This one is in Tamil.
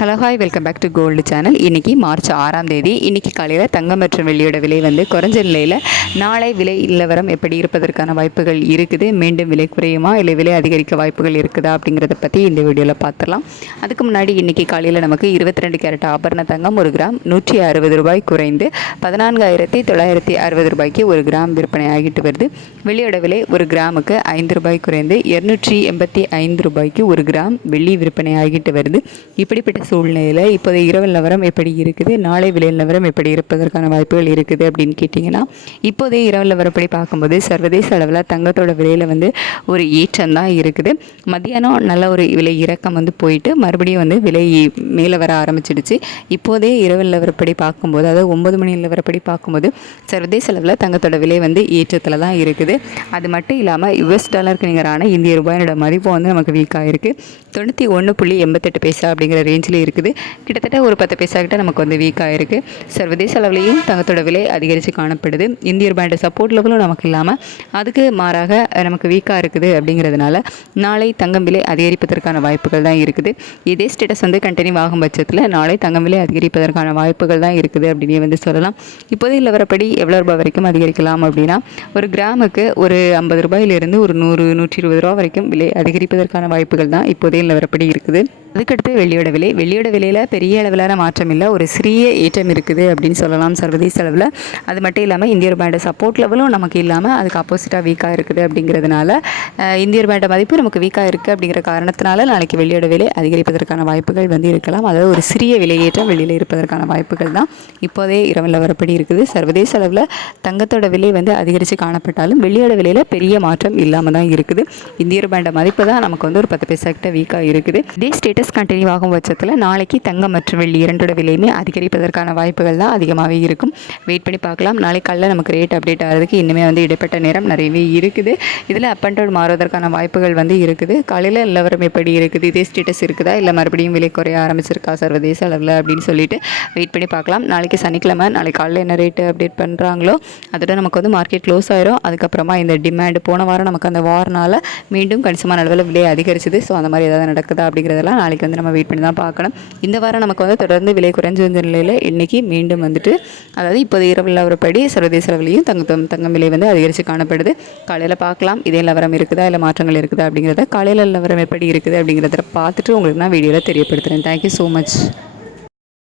Hello hi, welcome back to gold channel. இன்றைக்கி மார்ச் 6ஆம் தேதி. இன்றைக்கி காலையில் தங்கம் மற்றும் வெள்ளியோட விலை குறைஞ்ச நிலையில் நாளை விலை நிலவரம் எப்படி இருப்பதற்கான வாய்ப்புகள் இருக்குது, மீண்டும் விலை குறையுமா இல்லை விலை அதிகரிக்க வாய்ப்புகள் இருக்குதா அப்படிங்கிறத பற்றி இந்த வீடியோவில் பார்த்துடலாம். அதுக்கு முன்னாடி இன்றைக்கி காலையில் நமக்கு 22 கேரட் ஆபரண தங்கம் ஒரு கிராம் 160 ரூபாய் குறைந்து 14,960 ரூபாய்க்கு ஒரு கிராம் விற்பனை ஆகிட்டு வருது. வெள்ளியோட விலை ஒரு கிராமுக்கு 5 ரூபாய் குறைந்து 285 ரூபாய்க்கு ஒரு கிராம் வெள்ளி விற்பனை ஆகிட்டு வருது. இப்படிப்பட்ட சூழ்நிலையில் இப்போதைய இரவு நிலவரம் எப்படி இருக்குது, நாளை விலை நிலவரம் எப்படி இருப்பதற்கான வாய்ப்புகள் இருக்குது அப்படின்னு கேட்டிங்கன்னா, இப்போதைய இரவு நிலவரப்படி பார்க்கும்போது சர்வதேச அளவில் தங்கத்தோட விலையில் ஒரு ஏற்றம் தான் இருக்குது. மத்தியானம் நல்ல ஒரு விலை இறக்கம் போயிட்டு மறுபடியும் விலை மேலே வர ஆரம்பிச்சிடுச்சு. இப்போதே இரவு நிலவரப்படி பார்க்கும்போது, அதாவது 9 மணி நிலவரப்படி பார்க்கும்போது சர்வதேச அளவில் தங்கத்தோட விலை ஏற்றத்தில் தான் இருக்குது. அது மட்டும் இல்லாமல் யுஎஸ் டாலருக்கு நிகரான இந்திய ரூபாயோட மதிப்பு நமக்கு வீக்காக இருக்குது. 91.88 அப்படிங்கிற ரேஞ்சில் இருக்குது. கிட்டத்தட்ட ஒரு 10 பைசா கிட்ட நமக்கு வீக்காக இருக்குது. சர்வதேச அளவுலையும் தங்கத்தோட விலை அதிகரித்து காணப்படுது. இந்திய ரூபாயோட சப்போர்ட் லெவலும் நமக்கு இல்லாமல் அதுக்கு மாறாக நமக்கு வீக்காக இருக்குது. அப்படிங்கிறதுனால நாளை தங்கம் விலை அதிகரிப்பதற்கான வாய்ப்புகள் தான் இருக்குது. இதே ஸ்டேட்டஸ் கண்டினியூ ஆகும் பட்சத்தில் நாளை தங்கம் விலை அதிகரிப்பதற்கான வாய்ப்புகள் தான் இருக்குது அப்படின்னே சொல்லலாம். இப்போதைய நிலவரப்படி எவ்வளோ ரூபாய் வரைக்கும் அதிகரிக்கலாம் அப்படின்னா, ஒரு கிராமுக்கு ஒரு 50 ரூபாயிலிருந்து ஒரு 100-120 ரூபா வரைக்கும் விலை அதிகரிப்பதற்கான வாய்ப்புகள் தான் இப்போதைய நிலவரப்படி இருக்குது. அதுக்கடுத்து வெள்ளியோட விலையில் பெரிய அளவிலான மாற்றம் இல்லை, ஒரு சிறிய ஏற்றம் இருக்குது அப்படின்னு சொல்லலாம் சர்வதேச அளவில். அது மட்டும் இல்லாமல் இந்திய ரூபாயோட சப்போர்ட் லெவலும் நமக்கு இல்லாமல் அதுக்கு ஆப்போசிட்டாக வீக்காக இருக்குது. அப்படிங்கிறதுனால இந்திய ரூபாயோட மதிப்பு நமக்கு வீக்காக இருக்குது. அப்படிங்கிற காரணத்தினால நாளைக்கு வெள்ளியோட விலை அதிகரிப்பதற்கான வாய்ப்புகள் இருக்கலாம். அதாவது ஒரு சிறிய விலையேற்றம் வெளியில் இருப்பதற்கான வாய்ப்புகள் தான் இப்போதே இரவு நிலவரப்படி இருக்குது. சர்வதேச அளவில் தங்கத்தோட விலை அதிகரித்து காணப்பட்டாலும் வெள்ளியோட விலையில் பெரிய மாற்றம் இல்லாமல் தான் இருக்குது. இந்திய ரூபாயோட மதிப்பு தான் நமக்கு ஒரு 10 பைசா கிட்ட வீக்காக இருக்குது. இதே ஸ்டேட்டஸ் கண்டினியூ ஆகும் பட்சத்தில் நாளைக்கு தங்கம் மற்றும் வெள்ளி இரண்டோட விலையுமே அதிகரிப்பதற்கான வாய்ப்புகள் தான் அதிகமாகவே இருக்கும். வெயிட் பண்ணி பார்க்கலாம். நாளைக்கு காலையில் நமக்கு ரேட் அப்டேட் ஆகிறதுக்கு இன்னுமே இடைப்பட்ட நேரம் நிறையவே இருக்குது. இதில் அப் அண்ட் டவுன் மாறுவதற்கான வாய்ப்புகள் இருக்குது. காலையில் நிலவரம் எப்படி இருக்குது, இதே ஸ்டேட்டஸ் இருக்குதா இல்லை மறுபடியும் விலை குறைய ஆரம்பிச்சிருக்கா சர்வதேச அளவில் அப்படின்னு சொல்லிட்டு வெயிட் பண்ணி பார்க்கலாம். நாளைக்கு சனிக்கிழமை, நாளைக்கு காலையில் என்ன ரேட்டு அப்டேட் பண்ணுறாங்களோ அதோட நமக்கு மார்க்கெட் க்ளோஸ் ஆயிரும். அதுக்கப்புறமா இந்த டிமாண்ட் போன வாரம் நமக்கு அந்த வாரனால் மீண்டும் கணிசமான அளவில் விலை அதிகரிச்சுது. ஸோ அந்த மாதிரி ஏதாவது நடக்குதா அப்படிங்கிறதெல்லாம் நாளைக்கு நம்ம வெயிட் பண்ணி தான் பார்க்கணும். இந்த வாரம் நமக்கு தொடர்ந்து விலை குறைஞ்சு வந்த நிலையில் இன்றைக்கி மீண்டும் அதாவது இப்போது இரவு நிலவரப்படி சர்வதேச அளவிலையும் தங்கம் விலை அதிகரித்து காணப்படுது. காலையில் பார்க்கலாம் இதே நிலவரம் இருக்குதா இல்லை மாற்றங்கள் இருக்குதா அப்படிங்கிறத. காலையில் நிலவரம் எப்படி இருக்குது அப்படிங்கிறத பார்த்துட்டு உங்களுக்கு நான் வீடியோவில் தெரியப்படுத்துகிறேன். Thank you so much.